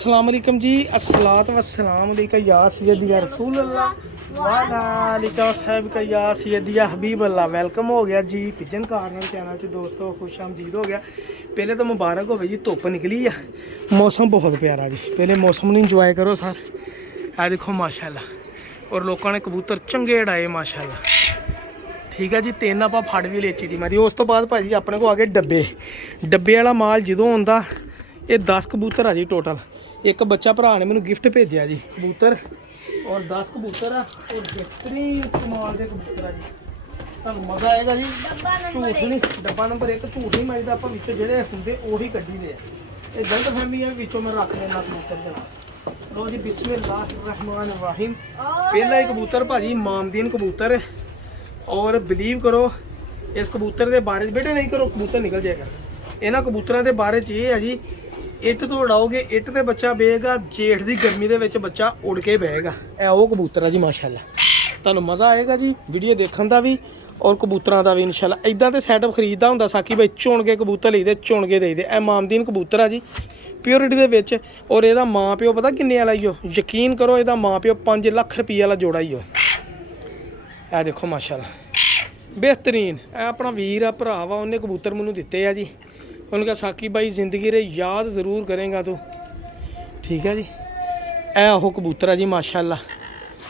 अस्सलाम वालेकुम जी, अस्सलात वस्सलाम अलैका या सैयदी या रसूल अल्लाह वालेकुम साहब का या सैयदी या हबीब अल्लाह। वेलकम हो गया जी पिजन कार्नर चैनल च दोस्तों, खुश आमदीद हो गया। पहले तो मुबारक हो जी, धुप्प निकली आ, मौसम बहुत प्यारा जी। पहले मौसम ਨੂੰ ਇੰਜੋਏ ਕਰੋ ਸਰ। ਆ ਦੇਖੋ माशाअल्लाह, और लोगों ने कबूतर चंगे उड़ाए माशाअल्लाह। ठीक है जी, तीन आप फड़ भी ले चीटी मारी। उस तो बाद भाजी अपने को आ गए डब्बे। डब्बे वाला माल जो आता ये 10 कबूतर आ जी टोटल। एक बच्चा भरा ने मैंने गिफ्ट भेजा जी कबूतर, और 10 कबूतर आ और बेहतरीन कमाल के कबूतर आ जी। ਤੁਹਾਨੂੰ मज़ा आएगा जी। झूठ नहीं, डब्बा नंबर 1 झूठ नहीं मारीदा, आप ਜਿਹੜੇ ਹੁੰਦੇ ਉਹੀ ਕੱਢੀ ਦੇ ਆ। ਇਹ ਗਲਤ ਫਹਿਮੀ ਹੈ ਵਿੱਚੋਂ ਮੈਂ ਰੱਖ ਲੈਣਾ ਕਬੂतर ਜਣਾ। ਲੋ ਜੀ बिस्मिल्लाहिर्रहमानिर्रहीम। पहला ही कबूतर भाजी मामदीन कबूतर, और बिलीव करो इस कबूतर के बारे बेटे नहीं करो, कबूतर निकल जाएगा। इन्होंने कबूतरों के बारे ये है जी, इट तो उड़ाओगे इट ते बच्चा बेगा, जेठ की गर्मी के बच्चा उड़ के बहेगा। ए वो कबूतर है जी माशाल्लाह। तुहानू मज़ा आएगा जी वीडियो देखने का भी और कबूतरों का भी इंशाल्लाह। इदा तो सैटअप खरीददा हुंदा साकी भाई, चुन के कबूतर लईदे, चुन के देईदे। ए मामदीन कबूतर है जी प्योरिटी दे विच, और ਇਹਦਾ माँ प्यो पता किन्ने वाला ही हो, यकीन करो ਇਹਦਾ माँ प्यो 5 लाख रुपये वाला जोड़ा ही हो। ए देखो माशाल्लाह बेहतरीन। ए अपना वीर आ, भरा वा, उन्हें कबूतर मैनू दिते है जी। उन्होंने कहा साकी भाई जिंदगी रे याद ज़रूर करेगा तू। ठीक है जी, ए वो कबूतर है जी माशाल्लाह।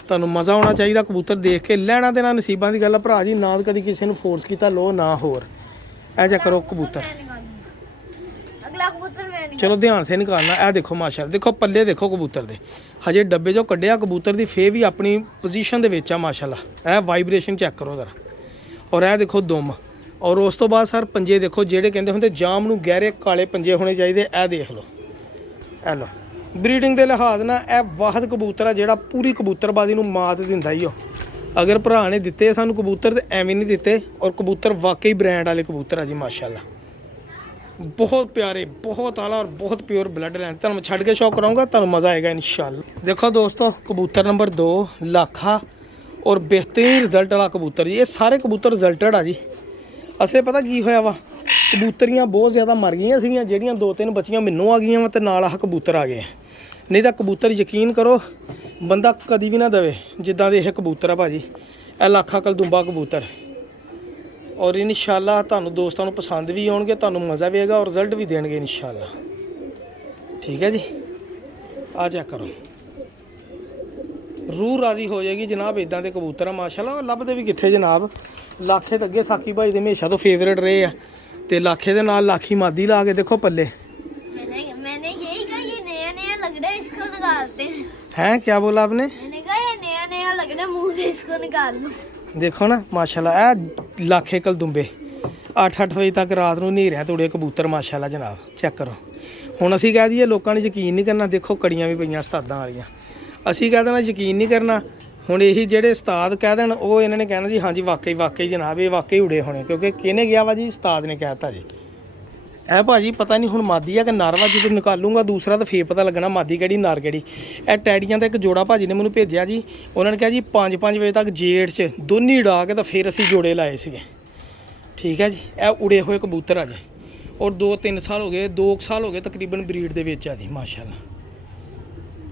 तुहानू मज़ा आना चाहिए कबूतर देख के। लैना देना नसीबां दी गल है भरा जी, ना कभी किसी ने फोर्स किया लो ना होर। ए जा करो कबूतर, चलो ध्यान से निकालना। ए देखो माशाल्लाह, देखो पल्ले देखो कबूतर दे, हजे डब्बे जो कढ़िया कबूतर की फे भी अपनी पोजीशन दे विच आ माशाल्लाह। ए वाइब्रेशन चेक करो जरा, और ए देखो दुम। और उस तो बाद सर पंजे देखो, जेडे कहते होंगे जाम नू गहरे काले पंजे होने चाहिए। ए देख लो, ए लो ब्रीडिंग के लिहाज ना ए वाहद कबूतर है जिहड़ा पूरी कबूतरबाजी नू मात दिंदा ही हो। अगर भरा ने दिते सानू कबूतर तो एवें नहीं दिते, और कबूतर वाकई ब्रांड वाले कबूतर है जी माशाल्लाह। बहुत प्यारे, बहुत आला और बहुत प्योर ब्लड लाइन। तुम छड़ के शौक कराऊंगा, तुम मज़ा आएगा इंशाल्लाह। देखो दोस्तों कबूतर नंबर 2 लाखा, और बेहतरीन रिजल्ट वाला कबूतर जी। ये सारे कबूतर रिजल्टड आ जी। असले पता की होया वा, कबूतरियाँ बहुत ज़्यादा मर गई सीगियां, ਜਿਹੜੀਆਂ 2-3 बच्चियां मैनू आ गई वा, तो नाल आह कबूतर आ गए। नहीं तो कबूतर यकीन करो बंदा कभी भी ना देवे जिद्दां दे ये कबूतर आ भाजी। ए लाखा कलदुंबा कबूतर, और इंशाल्लाह तुहानू दोस्तों को पसंद भी आउणगे, तुहानू मज़ा भी आएगा और रिजल्ट भी देंगे इंशाल्लाह। ठीक है जी, आ चेक करो, रूह राजी हो जाएगी जनाब। इदां दे कबूतर आ माशाल्लाह। लभदे भी कित्थे जनाब, लाखे तो अगे साकी भाई दे हमेशा तो फेवरेट रहे हैं, तो लाखे दे नाल लाखी मादी ला के देखो पल्ले। मैंने यही कहा ये नया नया लग रहा है, इसको निकालते हैं। क्या बोला आपने? मैंने कहा ये नया नया लग रहा है, मुंह से इसको निकाल दो। देखो ना माशाल्लाह, ए लाखे कलदुंबे 8-8 बजे तक रात को नीरिया तुड़े कबूतर माशाल्लाह जनाब। चेक करो, हुण असीं कह दईए लोगों ने यकीन नहीं करना। देखो कड़ियाँ भी पईयां उस्तादां वालियां, असीं कह देना यकीन नहीं करना। हुण यही जेडे उस्ताद कह देन वो इन्होंने कहना जी हाँ जी वाकई वाकई जनाब ये वाकई उड़े होने, क्योंकि किहने गया वा जी, उस्ताद ने कहता जी। ए भाजी पता नहीं हुण मादी है कि नर वा, जो निकालूंगा दूसरा तो फिर पता लगना मादी केड़ी नर केड़ी। ए टैडियां का एक जोड़ा भाजी ने मैनू भेजा जी। उन्होंने कहा जी 5-5 बजे तक जेठ च दोनी उड़ा के तो फिर असीं जोड़े लाए सीगे। ठीक है जी, ए उड़े हुए कबूतर आ जी, और 2-3 साल हो गए, 2 साल हो गए तकरीबन ब्रीड दे विच आ जी माशाल्लाह।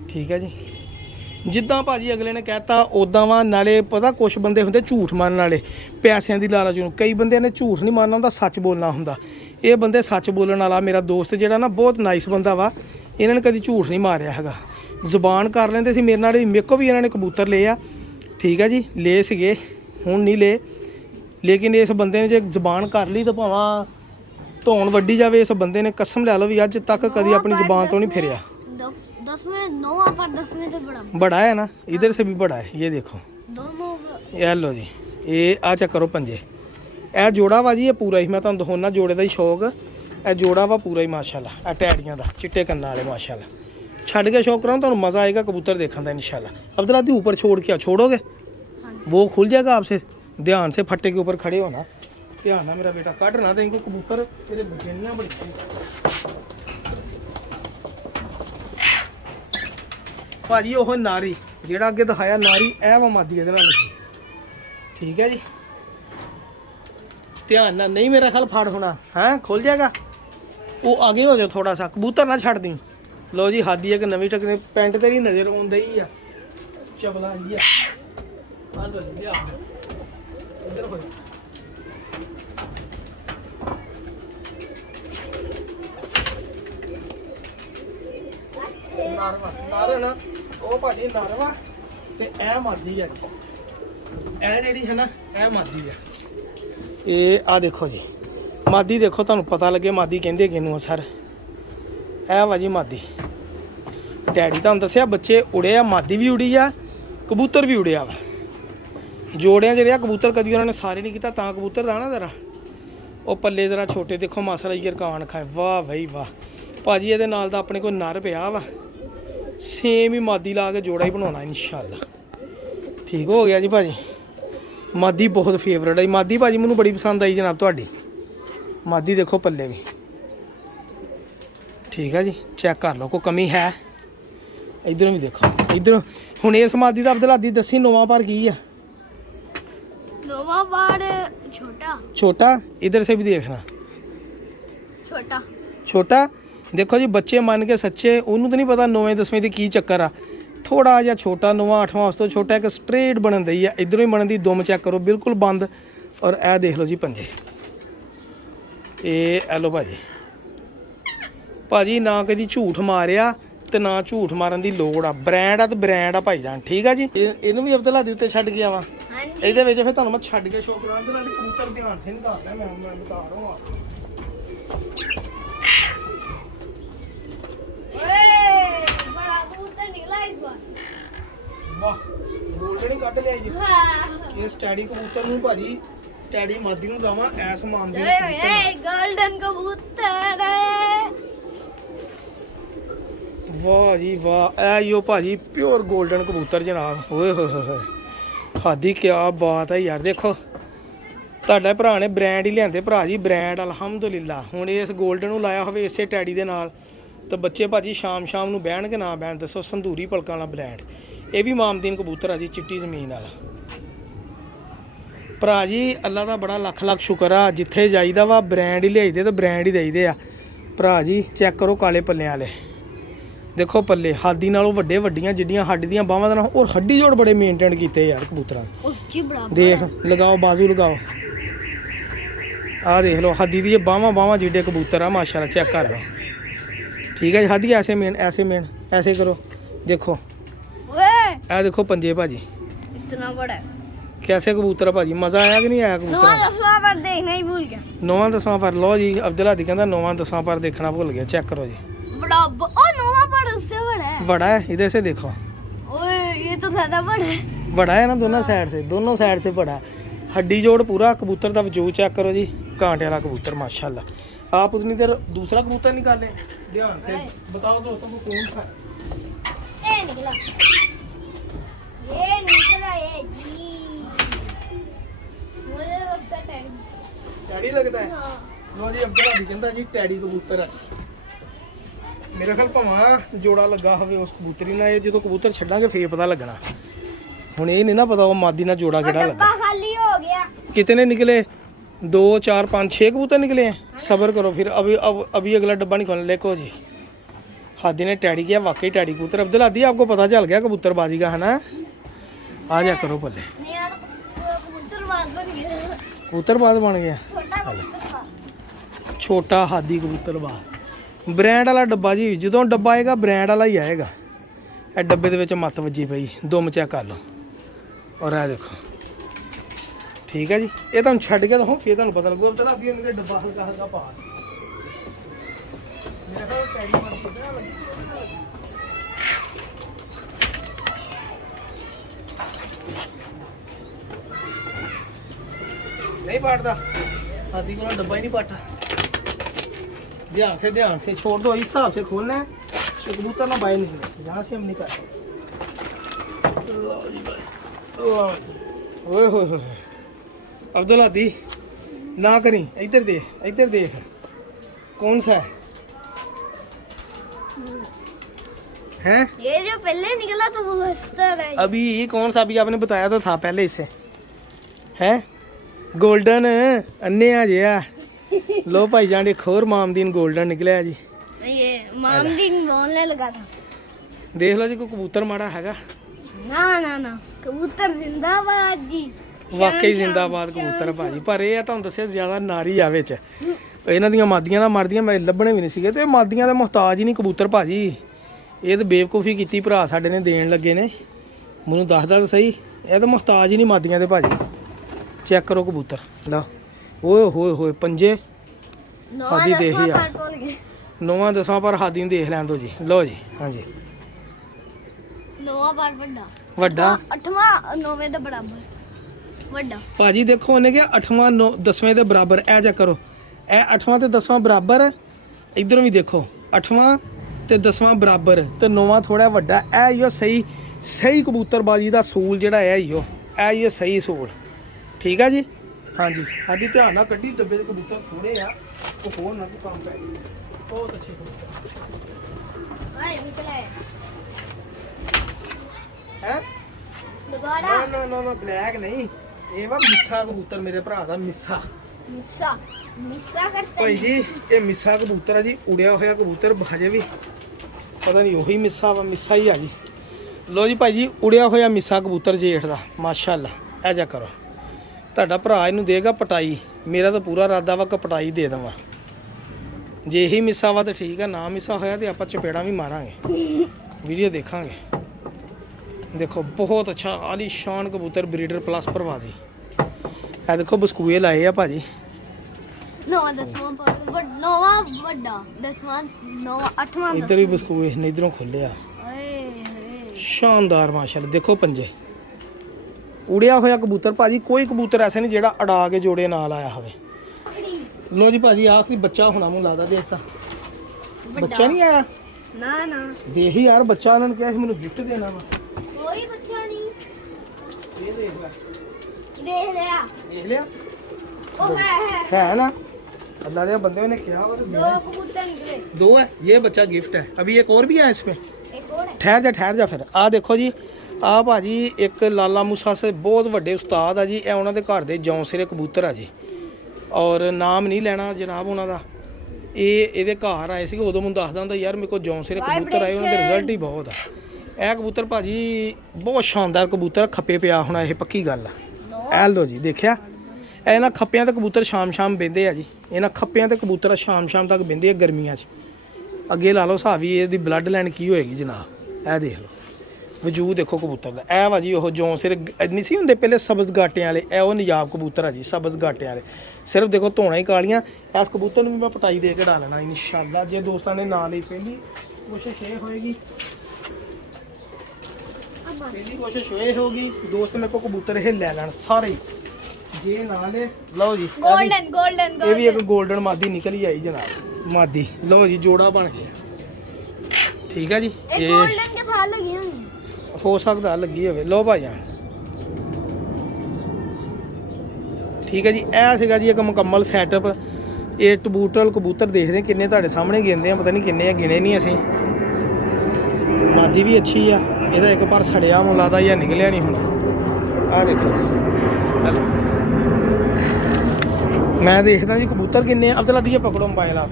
ठीक है जी, जिद्दां भाजी अगले ने कहता उदां वा। नाले पता कुछ बंदे होंदे झूठ मारन वाले, पैसों की लालच नूं। कई बंदे ने झूठ नहीं मारना हुंदा, सच बोलना हुंदा। ये बंदे सच बोलण वाला मेरा दोस्त जिहड़ा ना बहुत नाइस बंदा वा, इन्हां ने कभी झूठ नहीं मारिया हैगा। जबान कर लेंदे सी मेरे नाल, मेरे को भी इन्हां ने कबूतर ले आ। ठीक है जी, ले सीगे, हुण नहीं ले, लेकिन इस बंदे ने जे जबान कर ली तो भावां धौन वड्डी जावे। इस बंदे ने कसम लै लो भी अज तक कभी अपनी जबान तो नहीं फिरिया। 10वें 9 पर 10वें तो बड़ा है ना, इधर से भी बड़ा है। ये देखो दोनों। ये लो जी, ये आ चेक करो पंजे। ए जोड़ा वा जी, ये पूरा ही मैं तुहानू दिखाउणा जोड़े का ही शौक। ए जोड़ा वा पूरा ही माशाल्लाह। ए टैडियां दा चिट्टे कन्नां वाले माशाल्लाह। छड़ के शौक कराऊँ, तुहानू मज़ा आएगा कबूतर देखने का इंशाल्लाह। अब्दुल्ला दी ऊपर छोड़ के छोड़ोगे वो खुल जाएगा आपसे। ध्यान से फट्टे के ऊपर खड़े होना, ध्यान ना मेरा बेटा कट ना देंगे कबूतर, तेरे बचनियाँ बड़ी भाजी। वो नारी जेड़ा अगे दिखाया नारी, ए वा मादी इहदे नाल लगी। ठीक है जी, ध्यान ना, नहीं मेरा ख्याल फाड़ होना है, खुल जाएगा। वो आगे हो जाओ थोड़ा सा, कबूतर ना छड़ दी। ਲੋ ਜੀ ਹਾਦੀ ਇੱਕ ਨਵੀਂ ਟਕਨੇ ਪੈਂਟ ਤੇਰੀ ਨਜ਼ਰ ਆਉਂਦੀ ਹੀ ਆ ਚਬਲਾ ਜੀ ਆ ਆ ਦੋ ਲਿਆ ਇੱਧਰ ਹੋਏ ਨਰ ਨਾ ਉਹ ਭਾਜੀ ਨਰ ਵਾ ਤੇ ਇਹ ਮਾਦੀ ਆ ਜੀ ਇਹ ਜਿਹੜੀ ਹੈ ਨਾ ਇਹ ਮਾਦੀ ਆ ਇਹ ਆ ਦੇਖੋ ਜੀ ਮਾਦੀ ਦੇਖੋ ਤੁਹਾਨੂੰ ਪਤਾ ਲੱਗੇ ਮਾਦੀ ਕਹਿੰਦੇ ਕਿਹਨੂੰ ਆ ਸਰ ਇਹ ਵਾ ਜੀ ਮਾਦੀ ਡੈਡੀ ਤੁਹਾਨੂੰ ਦੱਸਿਆ ਬੱਚੇ ਉੜੇ ਆ ਮਾਦੀ ਵੀ ਉੜੀ ਆ ਕਬੂਤਰ ਵੀ ਉੜਿਆ ਵਾ ਜੋੜਿਆਂ ਜਿਹੜੇ ਆ ਕਬੂਤਰ ਕਦੀ ਉਹਨਾਂ ਨੇ ਸਾਰੇ ਨਹੀਂ ਕੀਤਾ ਤਾਂ ਕਬੂਤਰ ਦਾ ਨਾ ਜ਼ਰਾ ਉਹ ਪੱਲੇ ਜ਼ਰਾ ਛੋਟੇ ਦੇਖੋ ਮਾਸਾ ਜੀ ਰਕਾਨ ਖਾਏ ਵਾਹ ਭਾਈ ਵਾਹ ਭਾਜੀ ਇਹਦੇ ਨਾਲ ਦਾ ਆਪਣੇ ਕੋਲ ਨਰ ਪਿਆ ਵਾ ਸੇਮ ਹੀ ਮਾਦੀ ਲਾ ਕੇ ਜੋੜਾ ਹੀ ਬਣਾਉਣਾ ਇਨਸ਼ਾਅੱਲਾ ਠੀਕ ਹੋ ਗਿਆ ਜੀ ਭਾਜੀ ਮਾਦੀ ਬਹੁਤ ਫੇਵਰਟ ਹੈ ਮਾਦੀ ਭਾਜੀ ਮੈਨੂੰ ਬੜੀ ਪਸੰਦ ਆਈ ਜਨਾਬ ਤੁਹਾਡੀ ਮਾਦੀ ਦੇਖੋ ਪੱਲੇ ਵੀ ਠੀਕ ਹੈ ਜੀ ਚੈੱਕ ਕਰ ਲਓ ਕੋਈ ਕਮੀ ਹੈ ਇਧਰੋਂ ਵੀ ਦੇਖੋ ਇਧਰੋਂ ਹੁਣ ਇਸ ਮਾਦੀ ਦਾ ਅਬਦੁਲਾਦੀ ਦੱਸੀ ਨਵਾਂ ਪਰ ਕੀ ਆ नोवा बार छोटा छोटा इधर से भी देखना छोटा छोटा देखो जी बच्चे मन के सच्चे ਉਹਨੂੰ ਤਾਂ ਨਹੀਂ ਪਤਾ 9ਵੇਂ 10ਵੇਂ ਦੇ ਕੀ ਚੱਕਰ ਆ ਥੋੜਾ ਜਿਹਾ ਛੋਟਾ 9ਵਾਂ 8ਵਾਂ ਉਸ ਤੋਂ ਛੋਟਾ ਇੱਕ ਸਟ੍ਰੇਟ ਬਣਨ ਦਈ ਆ ਇਧਰੋਂ ਹੀ ਬਣਨ ਦੀ ਦੁਮ ਚੈੱਕ ਕਰੋ ਬਿਲਕੁਲ ਬੰਦ ਔਰ ਇਹ ਦੇਖ ਲਓ ਜੀ ਪੰਜੇ ਇਹ ਐਲੋ ਭਾਜੀ ਨਾ ਕਦੀ ਝੂਠ ਮਾਰਿਆ ਤੇ ਨਾ ਝੂਠ ਮਾਰਨ ਦੀ ਲੋੜ ਆ ਬ੍ਰਾਂਡ ਆ ਤੇ ਬ੍ਰਾਂਡ ਆ ਭਾਈਜਾਨ ਠੀਕ ਆ ਜੀ ਇਹਨੂੰ ਵੀ ਅਬਦੁੱਲਾ ਦੇ ਉੱਤੇ ਛੱਡ ਗਿਆ ਵਾ ਇਹਦੇ ਵਿੱਚ ਫਿਰ ਤੁਹਾਨੂੰ ਮੈਂ ਛੱਡ ਕੇ ਸ਼ੋਅ ਕਰਾਂ ਤੇ ਨਾਲ ਕਬੂਤਰ ਧਿਆਨ ਸੇ ਨਿਕਾਲਦਾ ਮੈਂ ਬਤਾ ਰਹਾ ਹਾਂ ओए बड़ा कबूतर निकला इस बार ਵਾਹ ਗੋਲਡਨ ਹੀ ਕੱਢ ਲਿਆ ਜੀ हाँ ਇਹ ਸਟੈਡੀ ਕਬੂਤਰ ਨੂੰ ਭਾਜੀ ਸਟੈਡੀ ਮਾਦੀ ਨੂੰ ਦਵਾਂ ਐਸ ਮਾਨ ਦੇ ए गोल्डन कबूतर ਵਾਹ ਜੀ ਵਾਹ ਐ ਯੋ ਭਾਜੀ ਪਿਓਰ ਗੋਲਡਨ ਕਬੂਤਰ ਜਨਾਬ ਓਏ ਹੋਏ ਹੋਏ ਹਾਦੀ ਕੀ ਬਾਤ ਹੈ ਯਾਰ ਦੇਖੋ ਤੁਹਾਡੇ ਭਰਾ ਨੇ ਬ੍ਰਾਂਡ ਹੀ ਲਿਆਂਦੇ ਭਰਾ ਜੀ ਬ੍ਰਾਂਡ ਅਲਹਮਦੁਲਿਲਾ ਹੁਣ ਇਸ ਗੋਲਡਨ ਨੂੰ ਲਾਇਆ ਹੋਵੇ ਇਸੇ ਟੈਡੀ ਦੇ ਨਾਲ ਤਾਂ ਬੱਚੇ ਭਾਜੀ ਸ਼ਾਮ ਨੂੰ ਬਹਿਣ ਕਿ ਨਾ ਬਹਿਣ ਦੱਸੋ ਸੰਧੂਰੀ ਪਲਕਾਂ ਵਾਲਾ ਬ੍ਰਾਂਡ ਇਹ ਵੀ ਮਾਮਦੀਨ ਕਬੂਤਰ ਆ ਜੀ ਚਿੱਟੀ ਜ਼ਮੀਨ ਵਾਲਾ ਭਰਾ ਜੀ ਅੱਲਾ ਦਾ ਬੜਾ ਲੱਖ ਲੱਖ ਸ਼ੁਕਰ ਆ ਜਿੱਥੇ ਜਾਈਦਾ ਵਾ ਬ੍ਰਾਂਡ ਹੀ ਲਿਆਈਦੇ ਤੇ ਬ੍ਰਾਂਡ ਹੀ ਦੇਈਦੇ ਆ ਭਰਾ ਜੀ ਚੈੱਕ ਕਰੋ ਕਾਲੇ ਪੱਲਿਆਂ ਵਾਲੇ ਦੇਖੋ ਪੱਲੇ ਹਾਦੀ ਨਾਲੋਂ ਵੱਡੀਆਂ ਜਿੱਡੀਆਂ ਹੱਡੀ ਦੀਆਂ ਬਾਹਾਂ ਦੇ ਨਾਲ ਔਰ ਹੱਡੀ ਜੋੜ ਬੜੇ ਮੇਨਟੇਨ ਕੀਤੇ ਯਾਰ ਕਬੂਤਰਾਂ उसकी बराबर ਦੇਖ ਲਗਾਓ ਬਾਜ਼ੂ ਲਗਾਓ ਆਹ ਦੇਖ ਲਓ ਹਾਦੀ ਦੀ ਬਾਹਾਂ ਜਿੱਡੇ ਕਬੂਤਰ ਆ ਮਾਸ਼ਾਅੱਲਾ ਚੈੱਕ ਕਰ ਲਓ ਠੀਕ ਹੈ ਜੀ ਹਾਦੀ ਐਸੇ ਮੇਨ ऐसे करो देखो ओए ਇਹ ਦੇਖੋ ਪੰਜੇ ਭਾਜੀ इतना बड़ा है कैसे कबूतर भाजी मजा आया कि नहीं आया नवा कबूतर 10वां पर देखना ही भूल गया 9वां 10वां पर लो जी अब्दुल्ला दी कहंदा 9वां 10वां पर देखना भूल गया चेक करो जी बड़ा ओ नवा पर उससे बड़ा है बड़ा है इधर से देखो ओए ये तो ज्यादा बड़ा है बड़ा है ना दोनों साइड से बड़ा है हड्डी जोड़ पूरा कबूतर का वजूद चेक करो जी कांटे वाला कबूतर माशाल्लाह आप उतनी देर दूसरा कबूतर निकालें ध्यान से बताओ दोस्तों को कौन सा है ये निकला ये जी मुझे लगता है टैडी लगता है हाँ लो जी अब्दुल्ला दी कहंदा जी टैडी कबूतर है मेरे ख्याल भावां जोड़ा लगा होवे उस कबूतरी ਨਾਲ ਇਹ ਜਦੋਂ ਕਬੂਤਰ ਛੱਡਾਂਗੇ ਫੇਰ ਪਤਾ ਲੱਗਣਾ ਹੁਣ ਇਹ ਨਹੀਂ ਨਾ ਪਤਾ ਉਹ ਮਾਦੀ ਨਾਲ ਜੋੜਾ ਕਿਹੜਾ ਲੱਗਾ डब्बा खाली हो गया कितने निकले 2 4 5 6 कबूतर निकले हैं सब्र करो फिर अभी अगला डब्बा नहीं खोलना देखो जी हादी ने टैडी किया वाकई टैडी कबूतर अब्दुल हादी आपको पता चल गया कबूतरबाजी का है ना आ जा करो पहले नहीं यार कबूतर बात बन गया कबूतरबाज बन गया छोटा कबूतर था छोटा हादी कबूतरबाज ब्रांड वाला डब्बा जी जो डब्बा आएगा ब्रांड वाला ही आएगा ਇਹ ਡੱਬੇ ਦੇ ਵਿੱਚ ਮੱਤ ਵੱਜੀ ਪਈ ਦੁਮ ਚੈੱਕ ਕਰ ਲਓ ਔਰ ਇਹ ਦੇਖੋ ਠੀਕ ਹੈ ਜੀ ਇਹ ਤੁਹਾਨੂੰ ਛੱਡ ਕੇ ਦਿਖਾਓ ਫਿਰ ਤੁਹਾਨੂੰ ਪਤਾ ਲੱਗੂ ਅਬਦੁੱਲਾ ਅੱਗੇ ਇਹਨੇ ਡੱਬਾ ਹਲਕਾ ਪਾ ਮੇਰਾ ਤਾਂ ਟੈਡੀ ਮਾਰ ਕਿਦਾਂ ਲੱਗੀ नहीं पाटता हाथी को डब्बा ही नहीं पाटा ध्यान से छोड़ दो इस हिसाब से खोलना है कि कबूतर ना बाहर निकले जहाँ से हम निकाल ओए होए अब्दुल हादी ना करी इधर देख कौन सा है ये जो पहले निकला तो वो अच्छा है अभी ये कौन सा अभी आपने बताया तो था पहले इससे है गोल्डन अन्ने आ जी लो भाई जान एक और मामदीन गोल्डन निकले जी ये माम दिन बोलने लगा था। देख लो जी कोई कबूतर माड़ा हैगा ना ना ना कबूतर जिंदाबाद जी। ਵਾਕਈ ਜ਼ਿੰਦਾਬਾਦ ਕਬੂਤਰ ਭਾਜੀ ਪਰ ਇਹ ਆ ਤੁਹਾਨੂੰ ਦੱਸਿਆ ਜ਼ਿਆਦਾ ਨਾਰੀ ਆ ਵਿੱਚ ਇਹਨਾਂ ਦੀਆਂ ਮਾਦੀਆਂ ਦਾ ਮਰਦੀਆਂ ਮੈਂ ਲੱਭਣੇ ਵੀ ਨਹੀਂ ਸੀਗੇ ਤੇ ਮਾਦੀਆਂ ਦਾ ਮੁਹਤਾਜ ਹੀ ਨਹੀਂ ਕਬੂਤਰ ਭਾਜੀ ਇਹ ਤਾਂ ਬੇਵਕੂਫੀ ਕੀਤੀ ਭਰਾ ਸਾਡੇ ਨੇ ਦੇਣ ਲੱਗੇ ਨੇ ਮੈਨੂੰ ਦੱਸਦਾ ਤਾਂ ਸਹੀ ਇਹ ਤਾਂ ਮੁਹਤਾਜ ਹੀ ਨਹੀਂ ਮਾਦੀਆਂ ਦੇ ਭਾਜੀ ਚੈੱਕ ਕਰੋ ਕਬੂਤਰ ਲਓ ਓਏ ਹੋਏ ਹੋਏ ਪੰਜੇ ਹਾਦੀ ਦੇਖ ਹੀ ਆ ਨੌਵਾਂ ਦਸਾਂ ਪਰ ਹਾਦੀ ਨੂੰ ਦੇਖ ਲੈਣ ਦੋ ਜੀ ਲਓ ਜੀ ਹਾਂਜੀ नोवा बार बड़ा ਵੱਡਾ 8वां 9वें ਦੇ ਬਰਾਬਰ ਵੱਡਾ ਭਾਜੀ ਦੇਖੋ ਉਹਨੇ ਕਿਹਾ 8ਵਾਂ 10ਵੇਂ ਦੇ ਬਰਾਬਰ ਇਹ ਚੈੱਕ ਕਰੋ ਇਹ 8ਵਾਂ ਤੇ 10ਵਾਂ ਬਰਾਬਰ ਇਧਰੋਂ ਵੀ ਦੇਖੋ 8ਵਾਂ ਤੇ 10ਵਾਂ ਬਰਾਬਰ ਤੇ 9ਵਾਂ ਥੋੜਾ ਵੱਡਾ ਇਹ ਹੀ ਸਹੀ ਕਬੂਤਰਬਾਜੀ ਦਾ ਸੂਲ ਜਿਹੜਾ ਹੈ ਇਹ ਸਹੀ ਸੂਲ ਠੀਕ ਆ ਜੀ ਹਾਂਜੀ ਆਦੀ ਧਿਆਨ ਨਾਲ ਕੱਢੀ ਡੱਬੇ ਦੇ ਕਬੂਤਰ ਥੋੜੇ ਆ ਉਹ ਹੋਰ ਨਾ ਕੋਈ ਕੰਮ ਪੈ ਬਹੁਤ ਅੱਛੇ ਕਬੂਤਰ ਹਾਏ ਨਿਕਲੇ ਹੈ ਦੁਬਾਰਾ ਨਾ ਬਲੈਕ ਨਹੀਂ ਇਹ ਵਾ ਮਿੱਸਾ ਕਬੂਤਰ ਮੇਰੇ ਭਰਾ ਦਾ ਮਿੱਸਾ ਮਿੱਸਾ ਕਰਤੇ ਭਾਈ ਜੀ ਇਹ ਮਿੱਸਾ ਕਬੂਤਰ ਆ ਜੀ ਉੜਿਆ ਹੋਇਆ ਕਬੂਤਰ ਹਜੇ ਵੀ ਪਤਾ ਨਹੀਂ ਉਹੀ ਮਿੱਸਾ ਵਾ ਮਿੱਸਾ ਹੀ ਆ ਜੀ ਲੋ ਜੀ ਭਾਈ ਜੀ ਉੜਿਆ ਹੋਇਆ ਮਿੱਸਾ ਕਬੂਤਰ ਜੇਠ ਦਾ ਮਾਸ਼ਾਅੱਲਾ ਇਹ ਜਾ ਕਰੋ ਤੁਹਾਡਾ ਭਰਾ ਇਹਨੂੰ ਦੇਗਾ ਪਟਾਈ ਮੇਰਾ ਤਾਂ ਪੂਰਾ ਇਰਾਦਾ ਵਾ ਕਿ ਪਟਾਈ ਦੇ ਦੇਵਾਂ ਜੇ ਇਹੀ ਮਿੱਸਾ ਵਾ ਤਾਂ ਠੀਕ ਆ ਨਾ ਮਿੱਸਾ ਹੋਇਆ ਤੇ ਆਪਾਂ ਚਪੇੜਾਂ ਵੀ ਮਾਰਾਂਗੇ ਵੀਡੀਓ ਦੇਖਾਂਗੇ ਦੇਖੋ ਬਹੁਤ ਅੱਛਾ ਆਲੀਸ਼ਾਨ ਕਬੂਤਰ ਬਰੀਡਰ ਪਲੱਸ ਪ੍ਰਵਾਸੀ ਇਹ ਦੇਖੋ ਬਸਕੂਏ ਲਾਏ ਆ ਭਾਜੀ ਨੋਵਾ 10ਵਾਂ ਨੋਵਾ ਵੱਡਾ 10ਵਾਂ ਨੋਵਾ 8ਵਾਂ ਇੱਧਰ ਵੀ ਬਸਕੂਏ ਨੇ ਇਧਰੋਂ ਖੋਲਿਆ ਸ਼ਾਨਦਾਰ ਮਾਸ਼ਾਅੱਲਾ ਦੇਖੋ ਪੰਜੇ ਉੜਿਆ ਹੋਇਆ ਕਬੂਤਰ ਭਾਜੀ ਕੋਈ ਕਬੂਤਰ ਐਸਾ ਨਹੀਂ ਜਿਹੜਾ ਅੜਾ ਕੇ ਜੋੜੇ ਨਾਲ ਆਇਆ ਹੋਵੇ ਲੋ ਜੀ ਭਾਜੀ ਆਖਰੀ ਬੱਚਾ ਹੋਣਾ ਮੈਨੂੰ ਲੱਗਦਾ ਦੇਖਤਾ ਬੱਚਾ ਨਹੀਂ ਆਇਆ ਨਾ ਦੇਖ ਯਾਰ ਬੱਚਾ ਉਹਨਾਂ ਨੇ ਕਿਹਾ ਸੀ ਮੈਨੂੰ ਗਿਫਟ ਦੇਣਾ ਵਾ ਕੋਈ ਬੱਚਾ ਨਹੀਂ ਇਹ ਦੇਖ ਲੈ ਦੇਖ ਲਿਆ ਉਹ है ना अल्लाह के बंदे ने किया और दो कबूतर निकले दो है ये बच्चा गिफ्ट है अभी एक और भी है इसमें एक और है ਠਹਿਰ ਜਾ ਫਿਰ ਆ ਦੇਖੋ ਜੀ ਆ ਭਾਜੀ ਇੱਕ ਲਾਲਾ ਮੂਸਾ ਸੇ ਬਹੁਤ ਵੱਡੇ ਉਸਤਾਦ ਆ ਜੀ ਇਹ ਉਹਨਾਂ ਦੇ ਘਰ ਦੇ ਜੌਂਸਿਰੇ ਕਬੂਤਰ ਆ ਜੀ ਔਰ ਨਾਮ ਨਹੀਂ ਲੈਣਾ ਜਨਾਬ ਉਹਨਾਂ ਦਾ ਇਹ ਇਹਦੇ ਘਰ ਆਏ ਸੀ ਉਦੋਂ ਮੈਨੂੰ ਦੱਸਦਾ ਹੁੰਦਾ ਯਾਰ ਮੇਰੇ ਕੋਲ ਜੌਂਸਿਰੇ ਕਬੂਤਰ ਆਏ ਉਹਨਾਂ ਦੇ ਰਿਜ਼ਲਟ ਹੀ ਬਹੁਤ ਆ ਇਹ ਕਬੂਤਰ ਭਾਜੀ ਬਹੁਤ ਸ਼ਾਨਦਾਰ ਕਬੂਤਰ ਖੱਪੇ ਪਿਆ ਹੋਣਾ ਇਹ ਪੱਕੀ ਗੱਲ ਆ ਇਹ ਲੋ ਜੀ ਦੇਖਿਆ ਇਹਨਾਂ ਖੱਪਿਆਂ ਤੇ ਕਬੂਤਰ ਸ਼ਾਮ ਬਹਿੰਦੇ ਆ ਜੀ ਇਹਨਾਂ ਖੱਪਿਆਂ ਤੇ ਕਬੂਤਰ ਸ਼ਾਮ ਤੱਕ ਬਹਿੰਦੇ ਆ ਗਰਮੀਆਂ 'ਚ ਅੱਗੇ ਲਾ ਲਓ ਹਿਸਾਬ ਵੀ ਇਹਦੀ ਬਲੱਡ ਲਾਈਨ ਕੀ ਹੋਏਗੀ ਜਨਾਬ ਇਹ ਦੇਖ ਲਓ ਵਜੂਦ ਦੇਖੋ ਕਬੂਤਰ ਦਾ ਇਹ ਵਾ ਜੀ ਉਹ ਜੌਂ ਸਿਰ ਨਹੀਂ ਸੀ ਹੁੰਦੇ ਪਹਿਲੇ ਸਬਜ਼ ਗਾਟਿਆਂ ਵਾਲੇ ਇਹ ਉਹ ਨਿਜਾਬ ਕਬੂਤਰ ਆ ਜੀ ਸਬਜ਼ ਗਾਟਿਆਂ ਵਾਲੇ ਸਿਰਫ ਦੇਖੋ ਧੋਣਾ ਹੀ ਕਾਲੀਆਂ ਇਸ ਕਬੂਤਰ ਨੂੰ ਵੀ ਮੈਂ ਪਟਾਈ ਦੇ ਕੇ ਡਾ ਲੈਣਾ ਇਨਸ਼ਾਅੱਲਾ ਜੇ ਦੋਸਤਾਂ ਨੇ ਨਾਂ ਲਈ ਪਹਿਲੀ ਕੋਸ਼ਿਸ਼ ਇਹ ਹੋਏਗੀ ਦੋਸਤ ਮੇਰੇ ਕੋ ਕਬੂਤਰ ਇਹ ਲੈ ਲੈਣ ਸਾਰੇ ਜੇ ਨਾਲ ਲਓ ਜੀ गोल्डन ਇਹ ਵੀ ਇੱਕ 골ਡਨ ਮਾਦੀ ਨਿਕਲੀ ਆਈ ਜਨਾਬ ਮਾਦੀ ਲਓ ਜੀ ਜੋੜਾ ਬਣ ਗਿਆ ਠੀਕ ਹੈ ਜੀ ਇਹ गोल्डन के साथ लगी हुई ਹੋ ਸਕਦਾ ਲੱਗੀ ਹੋਵੇ ਲਓ ਭਾਈਆਂ ਠੀਕ ਹੈ ਜੀ ਇਹ ਸੀਗਾ ਜੀ ਇੱਕ ਮੁਕੰਮਲ ਸੈਟਅਪ ਇਹ ਟਬੂਟਲ ਕਬੂਤਰ ਦੇਖਦੇ ਕਿੰਨੇ ਤੁਹਾਡੇ ਸਾਹਮਣੇ ਗਿਣਦੇ ਆ ਪਤਾ ਨਹੀਂ ਕਿੰਨੇ ਆ ਗਿਣੇ ਨਹੀਂ ਅਸੀਂ ਮਾਦੀ ਵੀ ਅੱਛੀ ਆ ਇਹਦਾ ਇੱਕ ਪਰ ਸੜਿਆ ਮੁੱਲਾ ਦਾ ਜਾਂ ਨਿਕਲਿਆ ਨਹੀਂ ਹੁਣ ਆਹ ਦੇਖੋ ਹਲੋ मैं देखता जी कबूतर किन्ने अब्दुल्ला दिया पकड़ो मोबाइल आप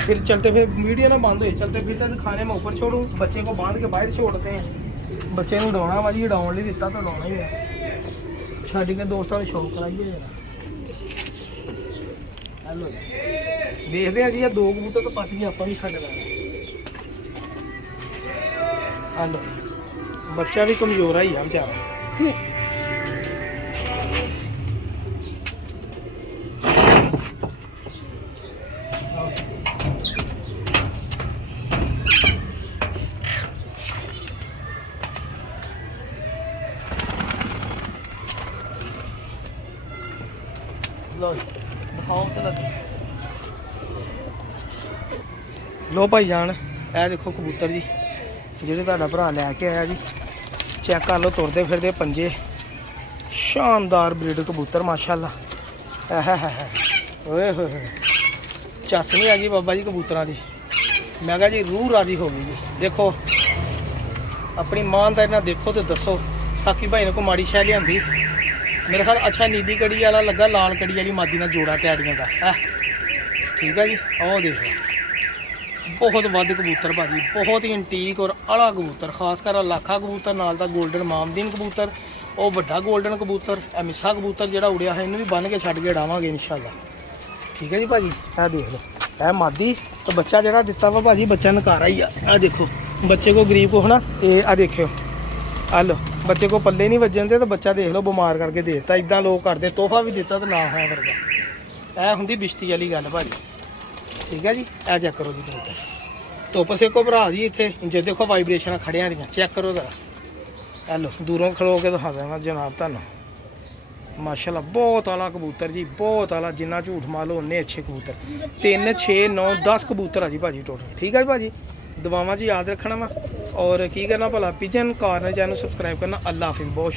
फिर चलते फिर वीडियो ना बंद हो चलते फिरते खाने में ऊपर छोड़ूँ बच्चे को बांध के बाहर छोड़ते हैं बच्चे को उड़ाना वा जी उड़ाने लिए दिता तो उड़ाना ही है छड़ के दोस्तों को शौक कराइए जरा हेलो देखते हैं जी दो कबूतर तो पच गए आप भी छड़ देना हेलो बच्चा भी कमजोर ही है बेचारा लो भाई जान ए देखो कबूतर जी ਜਿਹੜੇ ਤੁਹਾਡਾ ਭਰਾ ਲੈ ਕੇ ਆਇਆ ਜੀ ਚੈੱਕ ਕਰ ਲਓ ਤੁਰਦੇ ਫਿਰਦੇ ਪੰਜੇ ਸ਼ਾਨਦਾਰ ਬਰੀਡ ਕਬੂਤਰ ਮਾਸ਼ਾਅੱਲਾ ਓਏ ਹੋਏ ਚੱਸ ਨਹੀਂ ਆ ਗਈ ਬਾਬਾ ਜੀ ਕਬੂਤਰਾਂ ਦੀ ਮੈਂ ਕਿਹਾ ਜੀ ਰੂਹ ਰਾਜੀ ਹੋ ਗਈ ਜੀ ਦੇਖੋ ਆਪਣੀ ਇਮਾਨਦਾਰੀ ਨਾਲ ਦੇਖੋ ਤੇ ਦੱਸੋ ਸਾਕੀ ਭਾਈ ਨੇ ਕੋ ਮਾੜੀ ਸ਼ੈ ਲਿਆਂਦੀ मेरे ख्याल अच्छा नीली कड़ी वाला लगा लाल कड़ी वाली मादी ना जोड़ा टैडियां का है ठीक है जी आओ देखो ਬਹੁਤ ਵੱਧ ਕਬੂਤਰ ਭਾਜੀ, ਬਹੁਤ ਹੀ ਐਂਟੀਕ ਔਰ ਆਲਾ ਕਬੂਤਰ, ਖਾਸ ਕਰ ਲਾਖਾ ਕਬੂਤਰ ਨਾਲ ਦਾ 골ਡਨ ਮਾਮਦੀਨ ਕਬੂਤਰ, ਉਹ ਵੱਡਾ 골ਡਨ ਕਬੂਤਰ, ਇਹ ਮਿੱਸਾ ਕਬੂਤਰ ਜਿਹੜਾ ਉੜਿਆ ਹੈ ਇਹਨੂੰ ਵੀ ਬੰਨ ਕੇ ਛੱਡ ਕੇ ਡਾਵਾਂਗੇ ਇਨਸ਼ਾਅੱਲਾ। ਠੀਕ ਹੈ ਜੀ ਭਾਜੀ। ਇਹ ਦੇਖ ਲਓ, ਇਹ ਮਾਦੀ ਤੇ ਬੱਚਾ ਜਿਹੜਾ ਦਿੱਤਾ ਵਾ ਭਾਜੀ, ਬੱਚਾ ਨਕਾਰਾ ਹੀ ਆ। ਇਹ ਦੇਖੋ ਬੱਚੇ ਕੋ ਗਰੀਬ ਕੋ ਹਨਾ, ਇਹ ਆ ਦੇਖਿਓ, ਆ ਲਓ ਬੱਚੇ ਕੋ ਪੱਲੇ ਨਹੀਂ ਵੱਜਣ ਦੇ ਤਾਂ ਬੱਚਾ ਦੇਖ ਲਓ ਬਿਮਾਰ ਕਰਕੇ ਦੇ ਦਿੱਤਾ। ਇਦਾਂ ਲੋਕ ਕਰਦੇ, ਤੋਹਫਾ ਵੀ ਦਿੱਤਾ ਤਾਂ ਨਾ ਹੋਇਆ ਵਰਗਾ। ਇਹ ਹੁੰਦੀ ਬਿਸ਼ਤੀ ਵਾਲੀ ਗੱਲ ਭਾਜੀ। ਠੀਕ ਹੈ ਜੀ। ਇਹ ਚੈੱਕ ਕਰੋ ਜੀ ਕਬੂਤਰ, ਧੁੱਪ ਸੇਕੋ ਭਰਾ ਜੀ ਇੱਥੇ, ਜੇ ਦੇਖੋ ਵਾਈਬ੍ਰੇਸ਼ਨ ਖੜਿਆਂ ਦੀਆਂ, ਚੈੱਕ ਕਰੋ ਜ਼ਰਾ। ਇਹ ਲਓ ਦੂਰੋਂ ਖਲੋ ਕੇ ਦਿਖਾ ਦੇਵਾਂ ਜਨਾਬ ਤੁਹਾਨੂੰ। ਮਾਸ਼ਾਅੱਲਾ ਬਹੁਤ ਆਲਾ ਕਬੂਤਰ ਜੀ, ਬਹੁਤ ਆਲਾ, ਜਿੰਨਾ ਝੂਠ ਮਾਲੋ ਉਨੇ ਅੱਛੇ ਕਬੂਤਰ। 3 6 9 10 ਕਬੂਤਰ ਆ ਜੀ ਭਾਜੀ ਟੋਟਲ। ਠੀਕ ਹੈ ਜੀ ਭਾਜੀ। ਦੁਆਵਾਂ 'ਚ ਯਾਦ ਰੱਖਣਾ ਵਾ, ਔਰ ਕੀ ਕਰਨਾ ਭਲਾ, ਪਿਜਨ ਕਾਰਨਰ ਚੈਨਲ ਸਬਸਕ੍ਰਾਈਬ ਕਰਨਾ। ਅੱਲਾ ਹਾਫਿਜ਼। ਬਹੁਤ